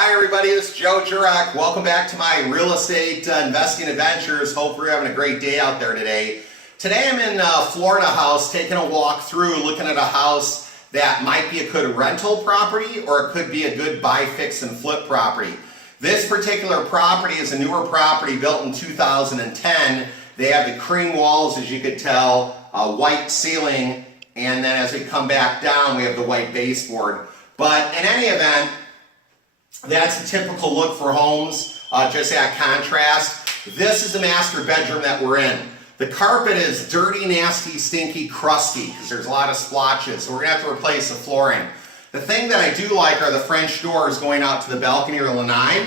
Hi everybody, this is Joe Jurek. Welcome back to my real estate investing adventures. Hope you're having a great day out there today. Today I'm in Florida house taking a walk through looking at a house that might be a good rental property or it could be a good buy, fix, and flip property. This particular property is a newer property built in 2010. They have the cream walls, as you could tell, white ceiling, and then as we come back down we have the white baseboard. But in any event, that's a typical look for homes, just at contrast. This is the master bedroom that we're in. The carpet is dirty, nasty, stinky, crusty, because there's a lot of splotches, so we're going to have to replace the flooring. The thing that I do like are the French doors going out to the balcony or lanai.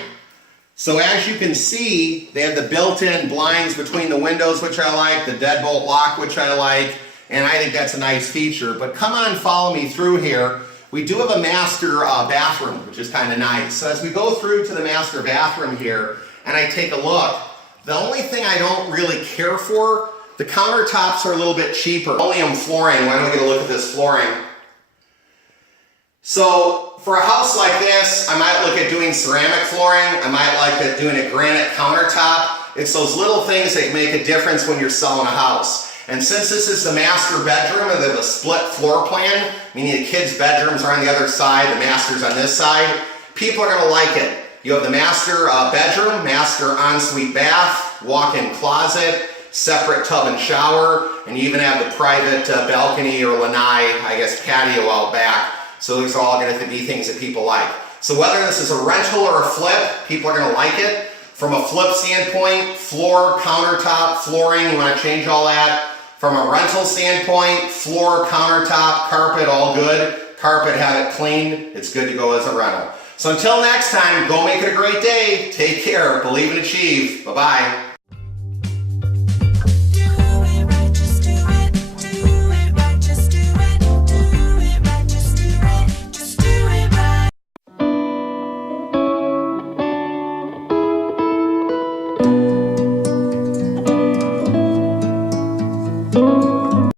So as you can see, they have the built-in blinds between the windows, which I like, the deadbolt lock, which I like, and I think that's a nice feature. But come on, follow me through here. We do have a master bathroom, which is kind of nice. So as we go through to the master bathroom here, and I take a look, the only thing I don't really care for, the countertops are a little bit cheaper. Linoleum flooring. Why don't we get a look at this flooring? So for a house like this, I might look at doing ceramic flooring. I might like at doing a granite countertop. It's those little things that make a difference when you're selling a house. And since this is the master bedroom and they have a split floor plan, meaning the kids' bedrooms are on the other side, the master's on this side, people are going to like it. You have the master bedroom, master ensuite bath, walk-in closet, separate tub and shower, and you even have the private balcony or lanai, I guess patio out back. So these are all going to be things that people like. So whether this is a rental or a flip, people are going to like it. From a flip standpoint, floor, countertop, flooring, you want to change all that. From a rental standpoint, floor, countertop, carpet, all good. Carpet, have it cleaned. It's good to go as a rental. So until next time, go make it a great day. Take care. Believe and achieve. Bye-bye.